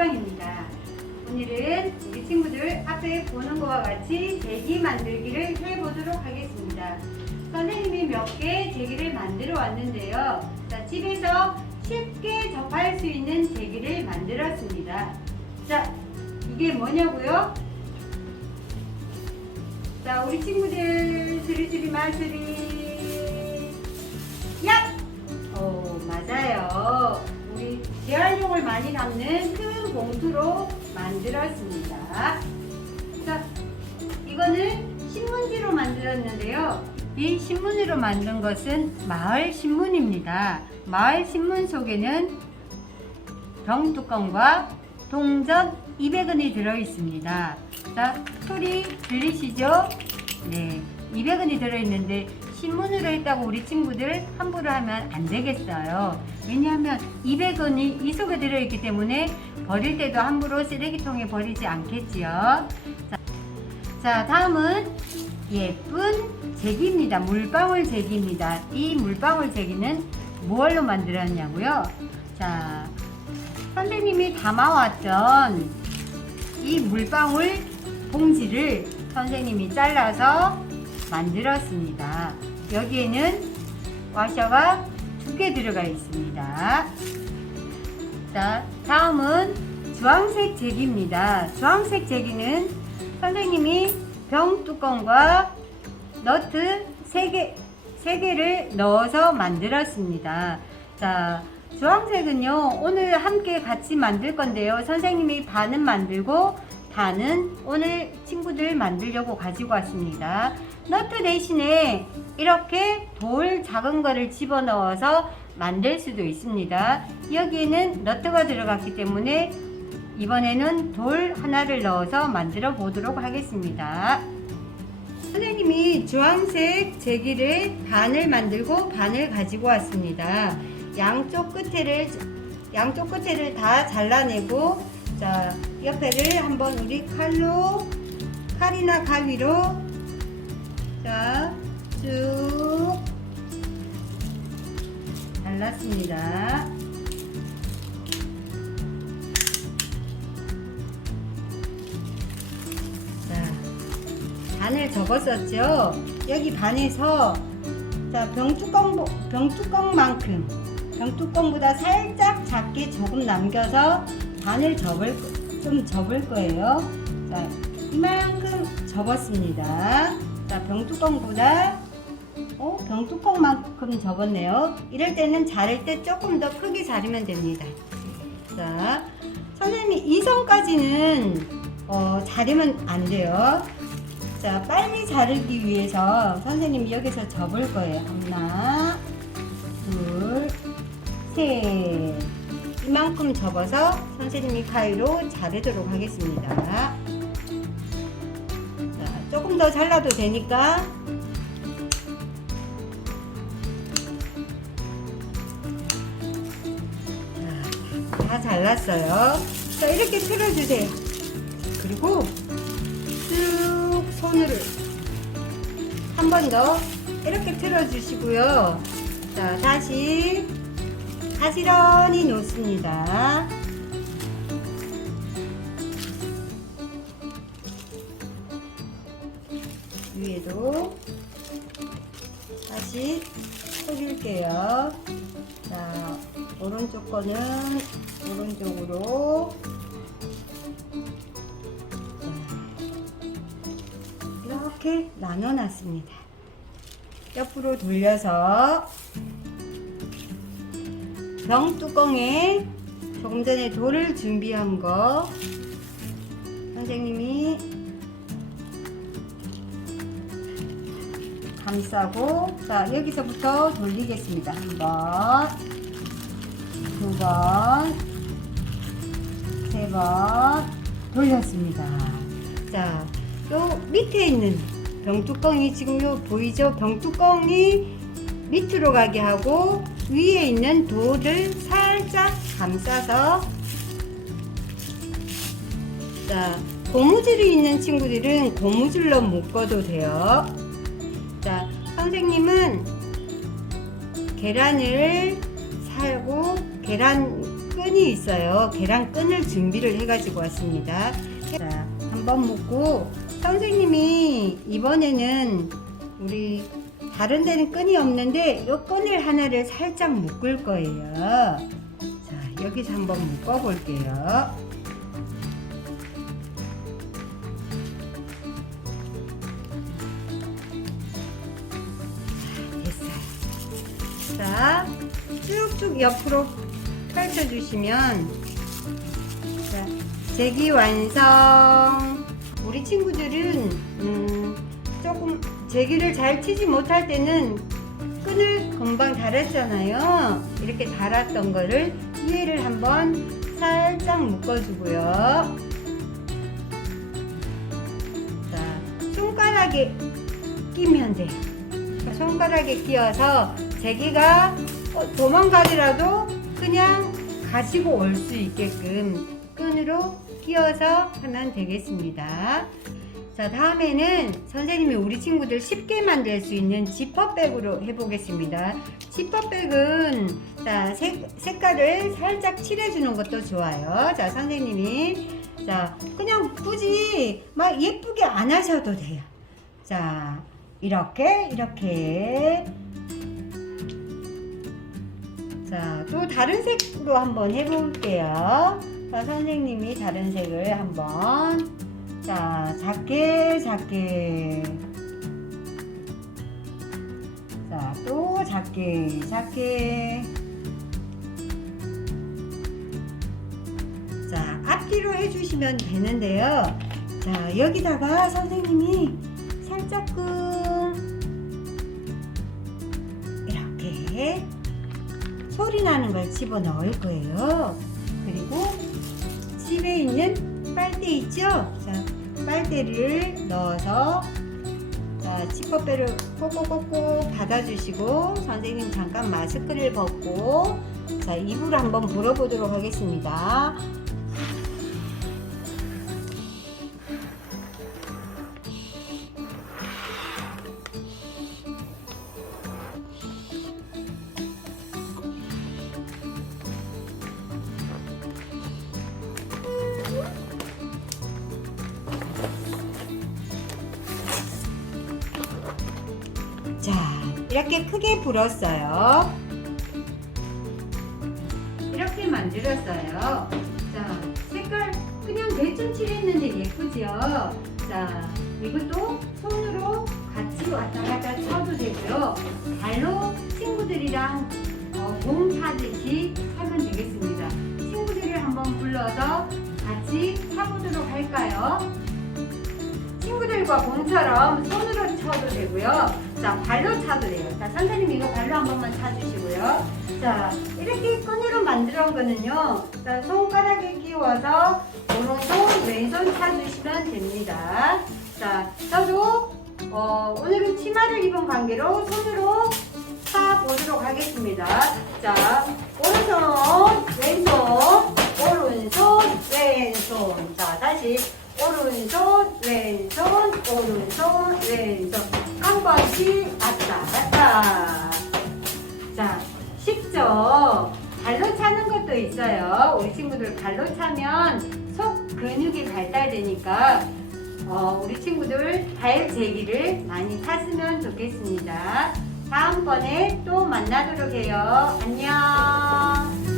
놀이방입니다. 오늘은 우리 친구들 앞에 보는 것과 같이 제기 만들기를 해보도록 하겠습니다. 선생님이 몇개 제기를 만들어 왔는데요. 자, 집에서 쉽게 접할 수 있는 제기를 만들었습니다. 자, 이게 뭐냐고요? 자, 우리 친구들 수리수리 마수리 얍! 오, 맞아요. 재활용을 많이 담는 큰 봉투로 만들었습니다. 자, 이거는 신문지로 만들었는데요. 이 신문으로 만든 것은 마을 신문입니다. 마을 신문 속에는 병 뚜껑과 동전 200원이 들어 있습니다. 자, 소리 들리시죠? 네, 200원이 들어 있는데 신문으로 했다고 우리 친구들 함부로 하면 안 되겠어요. 왜냐하면 200원이 이 속에 들어 있기 때문에 버릴 때도 함부로 쓰레기통에 버리지 않겠지요. 자, 자, 다음은 예쁜 제기입니다. 물방울 제기입니다. 이 물방울 제기는 무얼로 만들었냐고요? 자, 선생님이 담아왔던 이 물방울 봉지를 선생님이 잘라서 만들었습니다. 여기에는 와셔가 두 개 들어가 있습니다. 자, 다음은 주황색 제기입니다. 주황색 제기는 선생님이 병 뚜껑과 너트 세 개, 세 개를 넣어서 만들었습니다. 자, 주황색은요, 오늘 함께 같이 만들 건데요. 선생님이 반은 만들고, 반은 오늘 친구들 만들려고 가지고 왔습니다. 너트 대신에 이렇게 돌 작은 거를 집어 넣어서 만들 수도 있습니다. 여기에는 너트가 들어갔기 때문에 이번에는 돌 하나를 넣어서 만들어 보도록 하겠습니다. 선생님이 주황색 제기를 반을 만들고 반을 가지고 왔습니다. 양쪽 끝에를 양쪽 끝에를 다 잘라내고 자 옆에를 한번 우리 칼로 칼이나 가위로 자 쭉 잘랐습니다. 자 반을 접었었죠. 여기 반에서 자 병뚜껑 병뚜껑만큼 병뚜껑보다 살짝 작게 조금 남겨서 반을 접을 거- 좀 접을 거예요. 자 이만큼 접었습니다. 자 병뚜껑보다 어 병뚜껑만큼 접었네요. 이럴 때는 자를 때 조금 더 크게 자르면 됩니다. 자 선생님이 이 선까지는 어, 자르면 안 돼요. 자, 빨리 자르기 위해서 선생님이 여기서 접을 거예요. 하나, 둘, 셋. 이만큼 접어서 선생님이 가위로 자르도록 하겠습니다. 자, 조금 더 잘라도 되니까. 자, 다 잘랐어요. 자, 이렇게 틀어주세요. 그리고 쭉 손으로 한번 더 이렇게 틀어주시고요. 자, 다시 가지런히 놓습니다. 위에도 다시 해줄게요. 자, 오른쪽 거는 오른쪽으로 이렇게 나눠 놨습니다. 옆으로 돌려서 병 뚜껑에 조금 전에 돌을 준비한 거 선생님이 감싸고 자 여기서부터 돌리겠습니다. 한 번, 두 번, 세 번 돌렸습니다. 자, 요 밑에 있는 병뚜껑이 지금 요 보이죠? 병뚜껑이 밑으로 가게 하고 위에 있는 돌을 살짝 감싸서 자 고무줄이 있는 친구들은 고무줄로 묶어도 돼요. 자 선생님은 계란을 살고 계란 끈이 있어요. 계란 끈을 준비를 해가지고 왔습니다. 자, 한번 묶고 선생님이 이번에는 우리 다른 데는 끈이 없는데 이 끈을 하나를 살짝 묶을 거예요. 자, 여기서 한번 묶어 볼게요. 됐어요. 자, 쭉쭉 옆으로 펼쳐주시면 자, 제기 완성. 우리 친구들은 음, 조금 제기를 잘 치지 못할 때는 끈을 금방 달았잖아요. 이렇게 달았던 거를 위에를 한번 살짝 묶어주고요. 자, 손가락에 끼면 돼요. 그러니까 손가락에 끼어서 제기가 어, 도망가더라도 그냥 가지고 올 수 있게끔 끈으로 끼워서 하면 되겠습니다. 자, 다음에는 선생님이 우리 친구들 쉽게 만들 수 있는 지퍼백으로 해보겠습니다. 지퍼백은 자, 색, 색깔을 살짝 칠해주는 것도 좋아요. 자, 선생님이 자, 그냥 굳이 막 예쁘게 안 하셔도 돼요. 자, 이렇게, 이렇게. 자, 또 다른 색으로 한번 해볼게요. 자, 선생님이 다른 색을 한번. 자, 작게, 작게. 자, 또 작게, 작게. 자, 앞뒤로 해주시면 되는데요. 자, 여기다가 선생님이 살짝끔 이렇게 소리 나는 걸 집어 넣을 거예요. 그리고 집에 있는 빨대 있죠? 자, 빨대를 넣어서 자, 지퍼배를 꼭꼭꼭꼭 받아주시고 선생님 잠깐 마스크를 벗고 자, 입으로 한번 불어보도록 하겠습니다. 이렇게 크게 불었어요. 이렇게 만들었어요. 자, 색깔 그냥 대충 칠했는데 예쁘죠? 자, 이것도 손으로 같이 왔다 갔다 쳐도 되고요. 발로 친구들이랑 어, 공 차듯이 하면 되겠습니다. 친구들을 한번 불러서 같이 차보도록 할까요? 친구들과 공처럼 손으로 쳐도 되고요. 자, 발로 차도 돼요. 자, 선생님 이거 발로 한 번만 차주시고요. 자, 이렇게 끈으로 만들어 온 거는요. 자, 손가락에 끼워서 오른손, 왼손 차주시면 됩니다. 자, 저도 어, 오늘은 치마를 입은 관계로 손으로 차 보도록 하겠습니다. 자, 오른손, 왼손, 오른손, 왼손. 자, 다시 오른손, 왼손, 오른손, 왼손. 한 번씩 왔다 갔다. 자, 쉽죠? 발로 차는 것도 있어요. 우리 친구들 발로 차면 속 근육이 발달되니까 어, 우리 친구들 발 제기를 많이 탔으면 좋겠습니다. 다음번에 또 만나도록 해요. 안녕.